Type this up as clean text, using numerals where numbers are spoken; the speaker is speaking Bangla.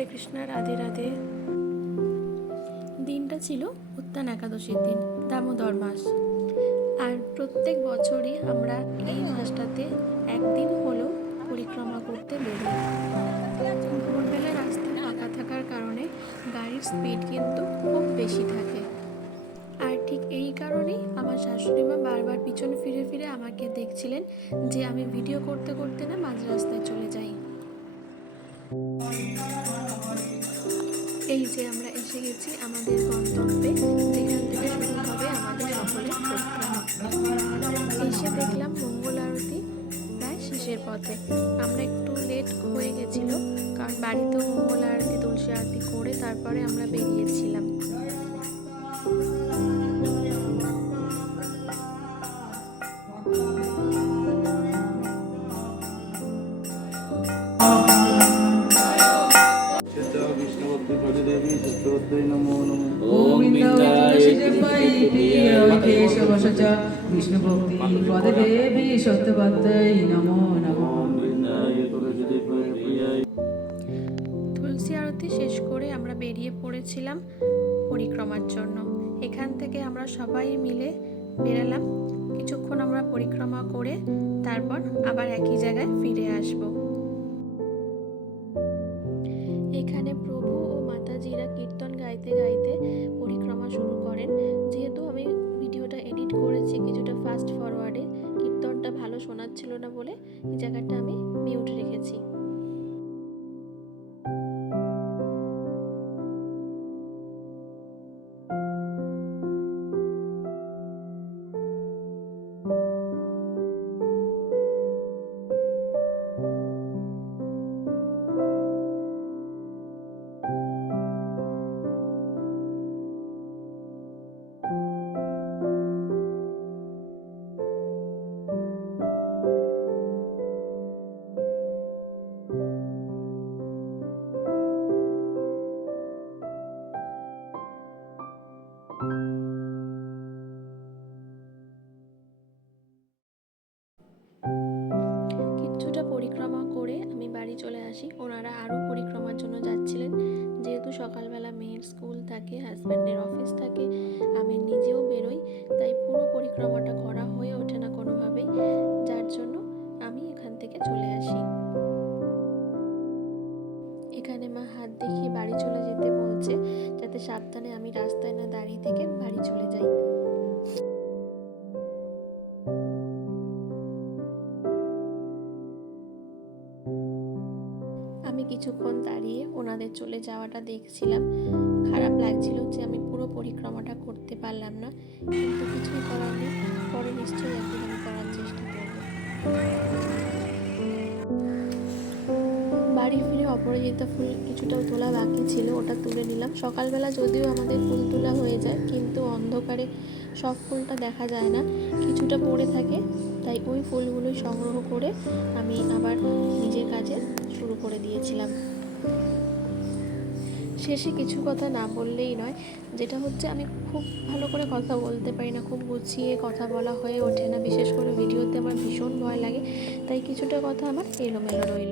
হরে কৃষ্ণ, রাধে রাধে। দিনটা ছিল উত্তান একাদশীর দিন, দামোদর মাস। আর প্রত্যেক বছরই আমরা এই মাসটাতে একদিন হলেও পরিক্রমা করতে বেরোই। ভোরবেলা রাস্তা ফাঁকা থাকার কারণে গাড়ির স্পিড কিন্তু খুব বেশি থাকে। আর ঠিক এই কারণেই আমার শাশুড়ি মা বারবার পিছনে ফিরে ফিরে আমাকে দেখছিলেন যে আমি ভিডিও করতে করতে না মাঝ রাস্তায় চলে যাই। এই যে আমরা এসে গেছি আমাদের গন্তব্যে, যেখান থেকে শুরু হবে আমাদের সকলের পরিক্রমা। এসে দেখলাম মঙ্গল আরতি প্রায় শেষের পথে। আমরা একটু লেট হয়ে গেছিল, কারণ বাড়িতেও মঙ্গল আরতি তুলসী আরতি করে তারপরে আমরা বেরিয়েছিলাম। তুলসী আরতি শেষ করে আমরা বেরিয়ে পড়েছিলাম পরিক্রমার জন্য। এখান থেকে আমরা সবাই মিলে বেরালাম। কিছুক্ষণ আমরা পরিক্রমা করে তারপর আবার একই জায়গায় ফিরে আসব। এখানে প্রভু ও মাতাজিরা কীর্তন গাইতে গাইতে পরিক্রমা শুরু করেন। যেহেতু আমি ভিডিওটা এডিট করেছি কিছুটা ফাস্ট ফরওয়ার্ডে, কীর্তনটা ভালো শোনাচ্ছিল না বলে এই জায়গাটা আমি মিউট রেখেছি। কিছুটা পরিক্রমা করে আমি বাড়ি চলে আসি। ওনারা আরও পরিক্রমার জন্য যাচ্ছিলেন। যেহেতু সকালবেলা মেয়ের স্কুল থাকে, হাজব্যান্ডের অফিস থাকে, আমি নিজেও বেরোই, তাই পুরো পরিক্রমাটা করা হয়ে ওঠে না কোনোভাবেই, যার জন্য আমি এখান থেকে চলে আসি। এখানে মা হাত দেখিয়ে বাড়ি চলে যেতে বলছে, যাতে সাবধানে আমি রাস্তায় না দাঁড়িয়ে থেকে বাড়ি চলে যাই। আমি কিছুক্ষণ দাঁড়িয়ে ওনাদের চলে যাওয়াটা দেখছিলাম। খারাপ লাগছিল যে আমি পুরো পরিক্রমাটা করতে পারলাম না, কিন্তু কিছুই করার নেই। পরে নিশ্চয়ই একদিন আমি করার চেষ্টা করব। বাড়ি ফিরে অপরাজিতা ফুল কিছুটা তোলা বাকি ছিল, ওটা তুলে নিলাম। সকালবেলা যদিও আমাদের ফুল তোলা হয়ে যায়, কিন্তু অন্ধকারে সব ফুলটা দেখা যায় না, কিছুটা পড়ে থাকে, তাই ওই ফুলগুলোই সংগ্রহ করে আমি আবার নিজের কাজে শুরু করে দিয়েছিলাম। শেষে কিছু কথা না বললেই নয়, যেটা হচ্ছে আমি খুব ভালো করে কথা বলতে পারি না, খুব গুছিয়ে কথা বলা হয়ে ওঠে না। বিশেষ করে ভিডিওতে আমার ভীষণ ভয় লাগে, তাই কিছুটা কথা আমার এলোমেলো রইল।